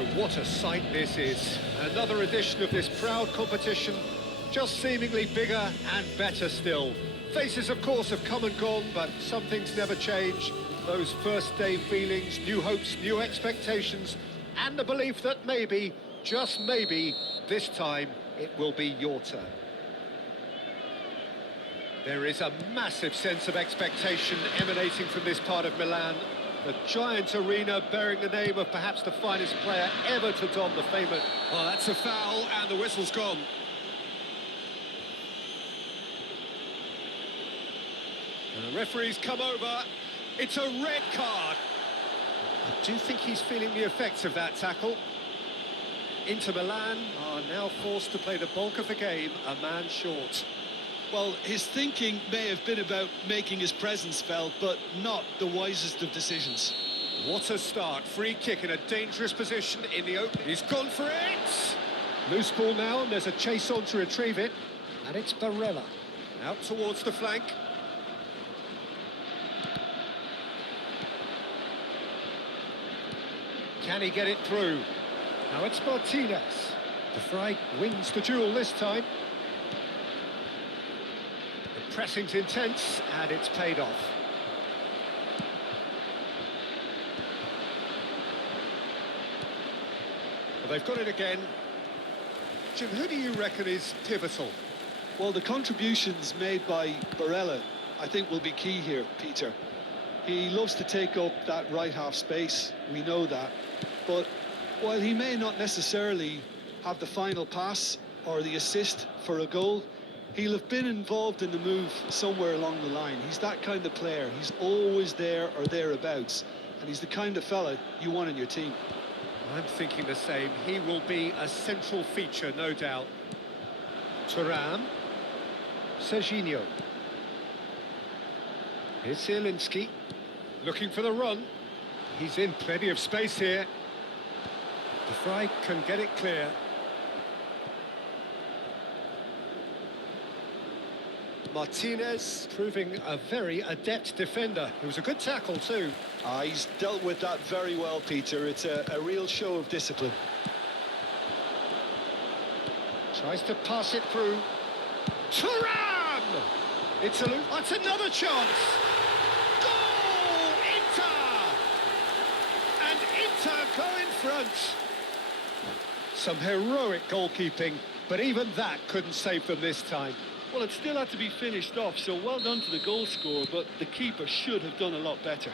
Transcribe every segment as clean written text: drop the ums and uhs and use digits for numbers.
So what a sight this is. Another edition of this proud competition, just seemingly bigger and better still. Faces, of course, have come and gone, but some things never change. Those first day feelings, new hopes, new expectations, and the belief that maybe, just maybe, this time it will be your turn. There is a massive sense of expectation emanating from this part of Milan. The giant arena bearing the name of perhaps the finest player ever to don the famous... Oh, that's a foul, and the whistle's gone. And the referee's come over. It's a red card. I do think he's feeling the effects of that tackle. Inter Milan are now forced to play the bulk of the game a man short. Well, his thinking may have been about making his presence felt, but not the wisest of decisions. What a start. Free kick in a dangerous position in the open. He's gone for it! Loose ball now, and there's a chase on to retrieve it. And it's Barella. Out towards the flank. Can he get it through? Now it's Martinez. De Vrij wins the duel this time. The pressing's intense, and it's paid off. Well, they've got it again. Jim, who do you reckon is pivotal? Well, the contributions made by Barella, I think, will be key here, Peter. He loves to take up that right half space, we know that. But while he may not necessarily have the final pass or the assist for a goal, he'll have been involved in the move somewhere along the line. He's that kind of player. He's always there or thereabouts, and he's the kind of fella you want in your team. I'm thinking the same. He will be a central feature, no doubt. Thuram. Serginho. Here's Zielinski. Looking for the run. He's in plenty of space here. De Vrij can get it clear. Martinez proving a very adept defender. It was a good tackle too. He's dealt with that very well, Peter. It's a real show of discipline. Tries to pass it through. Thuram! It's that's another chance. Goal! Inter! And Inter go in front. Some heroic goalkeeping, but even that couldn't save them this time. Well, it still had to be finished off, so well done to the goal scorer, but the keeper should have done a lot better.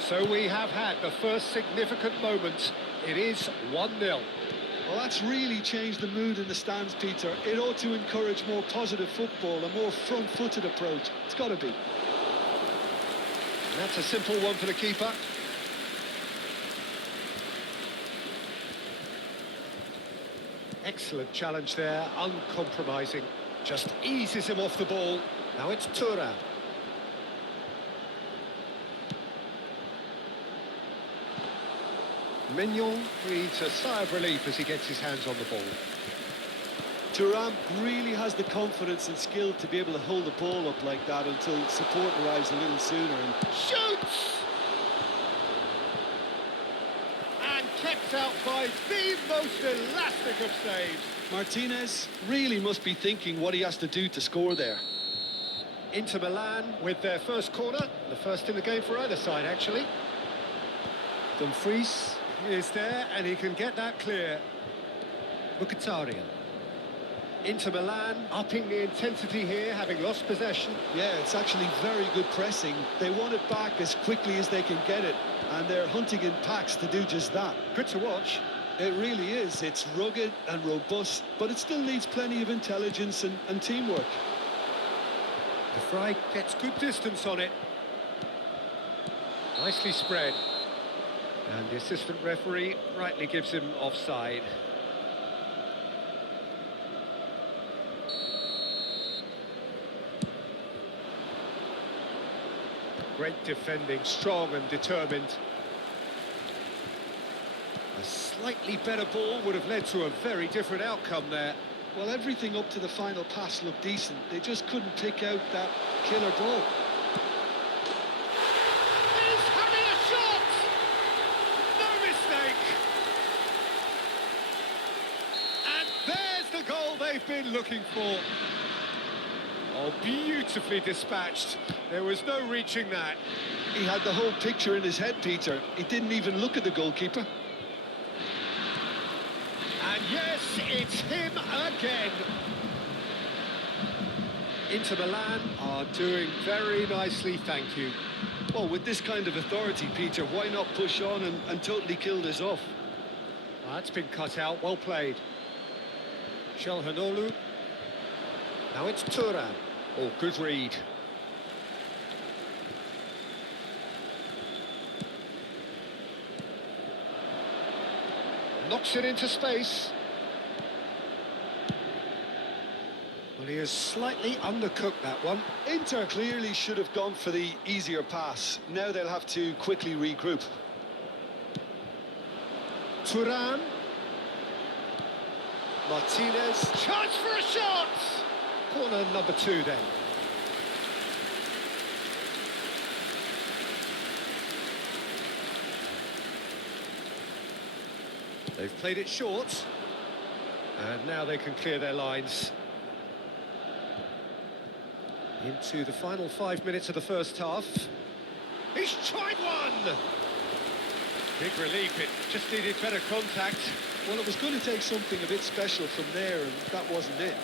So we have had the first significant moment. It is 1-0. Well, that's really changed the mood in the stands, Peter. It ought to encourage more positive football, a more front-footed approach. It's got to be. And that's a simple one for the keeper. Excellent challenge there, uncompromising. Just eases him off the ball. Now it's Thuram. Mignon breathes a sigh of relief as he gets his hands on the ball. Thuram really has the confidence and skill to be able to hold the ball up like that until support arrives a little sooner. And shoots! And kept out by the most elastic of saves. Martinez really must be thinking what he has to do to score there. Inter Milan with their first corner, the first in the game for either side, actually. Dumfries is there, and he can get that clear. Mkhitaryan. Inter Milan upping the intensity here, having lost possession. Yeah, it's actually very good pressing. They want it back as quickly as they can get it, and they're hunting in packs to do just that. Good to watch. It really is. It's rugged and robust, but it still needs plenty of intelligence and teamwork. De Vrij gets good distance on it. Nicely spread. And the assistant referee rightly gives him offside. Great defending, strong and determined. A slightly better ball would have led to a very different outcome there. Well, everything up to the final pass looked decent. They just couldn't pick out that killer ball. He's having a shot! they've been looking for. Oh, beautifully dispatched. There was no reaching that. He had the whole picture in his head, Peter. He didn't even look at the goalkeeper. And yes, it's him again. Inter Milan are doing very nicely, thank you. Well, with this kind of authority, Peter, why not push on and totally kill this off? That's been cut out, well played. Calhanoglu. Now it's Thuram. Oh, good read. Knocks it into space. Well, he has slightly undercooked that one. Inter clearly should have gone for the easier pass. Now they'll have to quickly regroup. Thuram. Martinez. Chance for a shot! Corner number 2 then. They've played it short. And now they can clear their lines. Into the final 5 minutes of the first half. He's tried one! Big relief, it just needed better contact. Well, it was going to take something a bit special from there, and that wasn't it.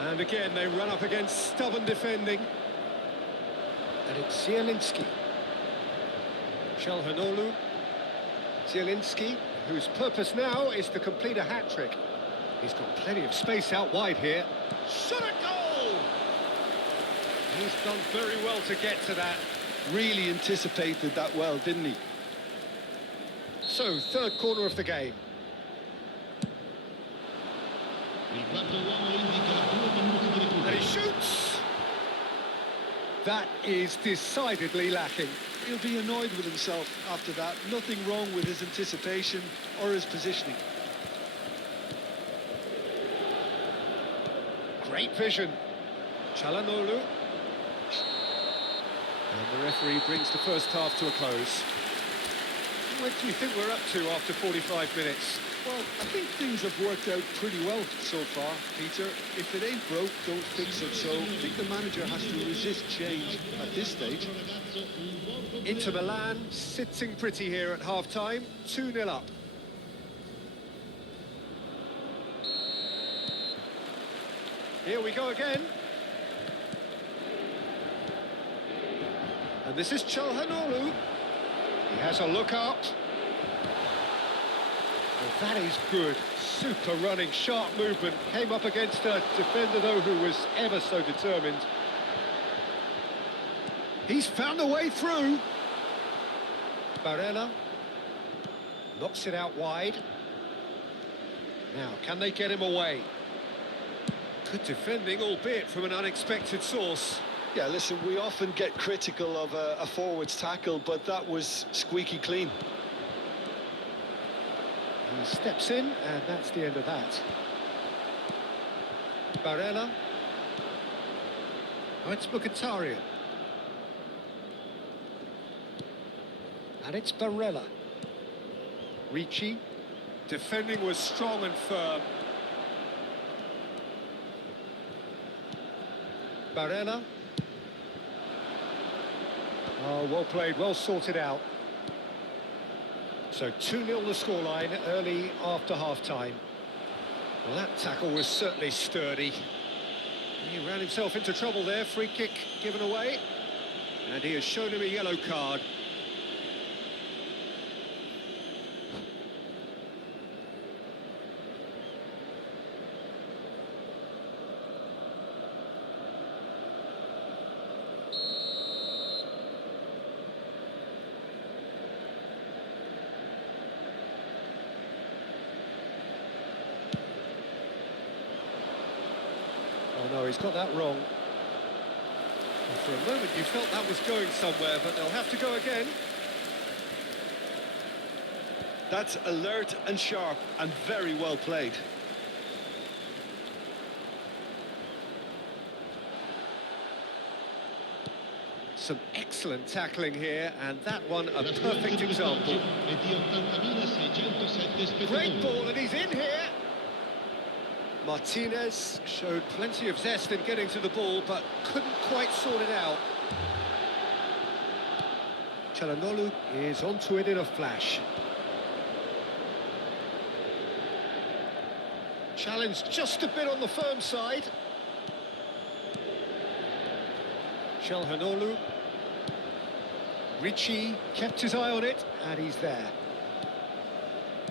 And again, they run up against stubborn defending. And it's Zielinski. Calhanoglu. Zielinski, whose purpose now is to complete a hat-trick. He's got plenty of space out wide here. Shot at goal! He's done very well to get to that. Really anticipated that well, didn't he? So, third corner of the game. And he shoots! That is decidedly lacking. He'll be annoyed with himself after that. Nothing wrong with his anticipation or his positioning. Great vision. Calhanoglu. And the referee brings the first half to a close. What do you think we're up to after 45 minutes? Well, I think things have worked out pretty well so far, Peter. If it ain't broke, don't fix it. So I think the manager has to resist change at this stage. Inter Milan sitting pretty here at half-time, 2-0 up. Here we go again. And this is Calhanoglu. He has a look up. Well, that is good. Super running, sharp movement. Came up against a defender, though, who was ever so determined. He's found a way through. Barella knocks it out wide. Now, can they get him away? Good defending, albeit from an unexpected source. Yeah, listen, we often get critical of a forward's tackle, but that was squeaky clean. He steps in, and that's the end of that. Barella. Oh, it's Mkhitaryan. And it's Barella. Ricci. Defending was strong and firm. Barella. Oh, well played, well sorted out. So 2-0 the scoreline early after half-time. Well, that tackle was certainly sturdy. He ran himself into trouble there, free kick given away. And he has shown him a yellow card. Oh no, he's got that wrong. And for a moment you felt that was going somewhere, but they'll have to go again. That's alert and sharp and very well played. Some excellent tackling here, and that one a perfect example. Great ball, and he's in here. Martinez showed plenty of zest in getting to the ball, but couldn't quite sort it out. Çalhanoğlu is onto it in a flash. Challenged just a bit on the firm side. Çalhanoğlu. Ricci kept his eye on it, and he's there.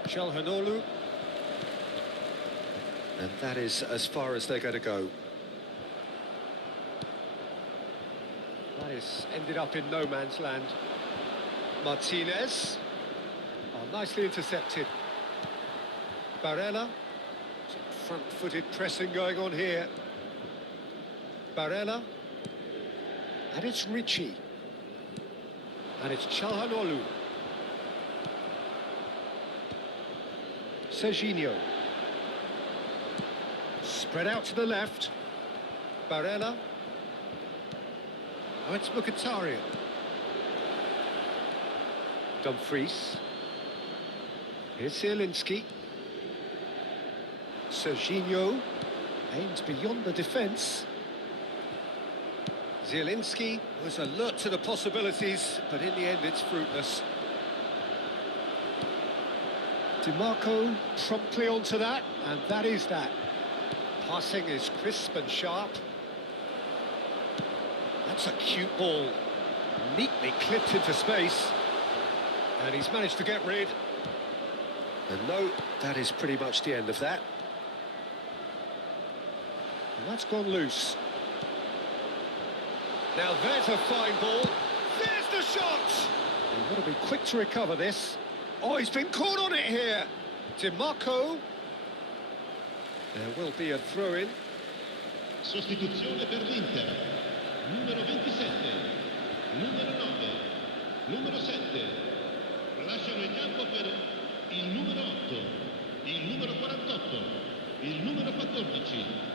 Çalhanoğlu. And that is as far as they're going to go. That is ended up in no man's land. Martinez. Oh, nicely intercepted. Barella. Some front-footed pressing going on here. Barella. And it's Ricci. And it's Çalhanoğlu. Serginho. Spread out to the left. Barella. Oh, it's Mkhitaryan. Dumfries. Here's Zielinski. Serginho aims beyond the defence. Zielinski was alert to the possibilities, but in the end it's fruitless. DiMarco promptly onto that, and that is that. Passing is crisp and sharp. That's a cute ball. Neatly clipped into space. And he's managed to get rid. And no, that is pretty much the end of that. And that's gone loose. Now there's a fine ball. There's the shot! You've got to be quick to recover this. Oh, he's been caught on it here. DiMarco. There will be a throw-in. Sostituzione per l'Inter. Numero 27, numero 9, numero 7. Lasciano il campo per il numero 8, il numero 48, il numero 14.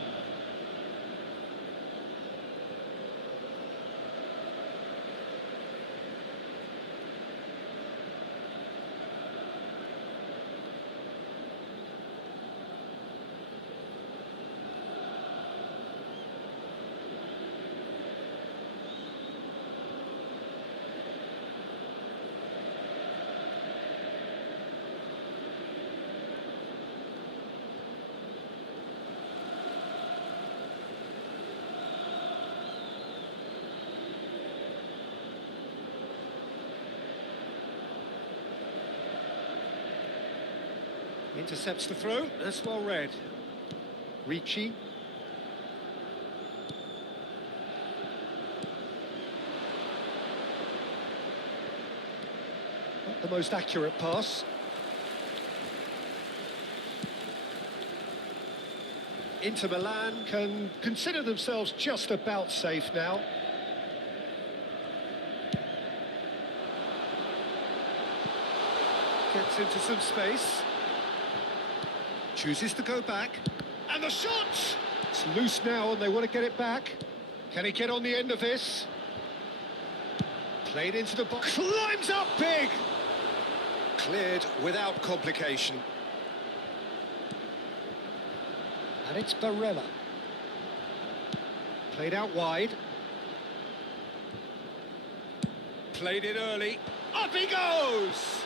Intercepts the throw, that's well read. Ricci. Not the most accurate pass. Inter Milan can consider themselves just about safe now. Gets into some space. Chooses to go back. And the shot! It's loose now and they want to get it back. Can he get on the end of this? Played into the box. Climbs up big! Cleared without complication. And it's Barella. Played out wide. Played it early. Up he goes!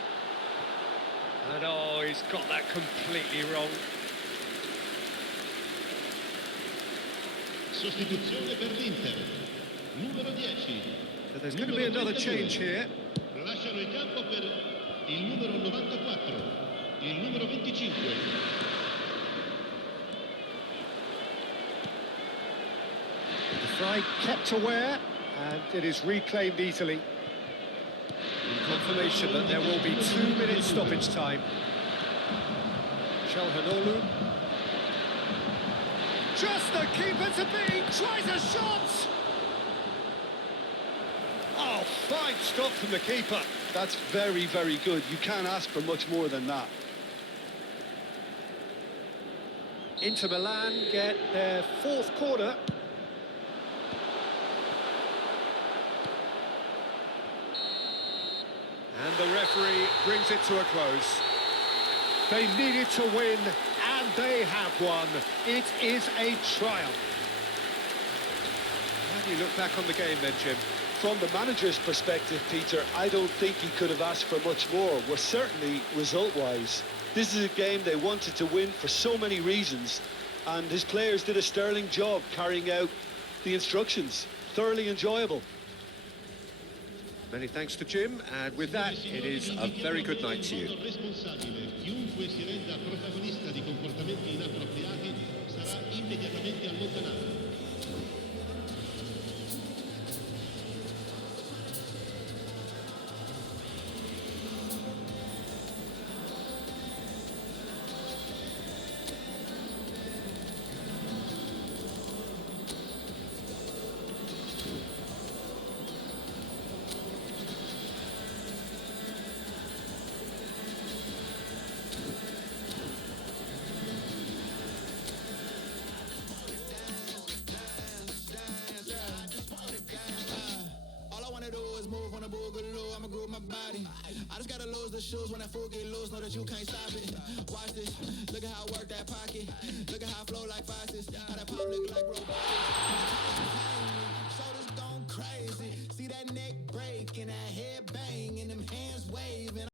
And oh, he's got that completely wrong. Sostituzione per l'Inter. Numero 10. So there's going to be another change here. Lasciano il campo per il numero 94, il numero 25. The fly kept aware, and it is reclaimed easily. Confirmation that there will be 2 minutes stoppage time. Çalhanoğlu. Just the keeper to beat, tries a shot! Oh, fine stop from the keeper. That's very, very good. You can't ask for much more than that. Inter Milan get their 4th corner. And the referee brings it to a close. They needed to win, and they have won. It is a triumph. How do you look back on the game then, Jim? From the manager's perspective, Peter, I don't think he could have asked for much more. Well, certainly result-wise. This is a game they wanted to win for so many reasons, and his players did a sterling job carrying out the instructions. Thoroughly enjoyable. Many thanks to Jim, and with that, it is a very good night to you. Chiunque si renda protagonista di comportamenti inappropriati sarà immediatamente allontanato. Move on a boogaloo, I'ma groove my body. I just gotta lose the shoes when that fool get loose, know that you can't stop it. Watch this, look at how I work that pocket. Look at how I flow like faucets. How that pop look like robotics. Shoulders gone crazy. See that neck break and that head bang and them hands waving.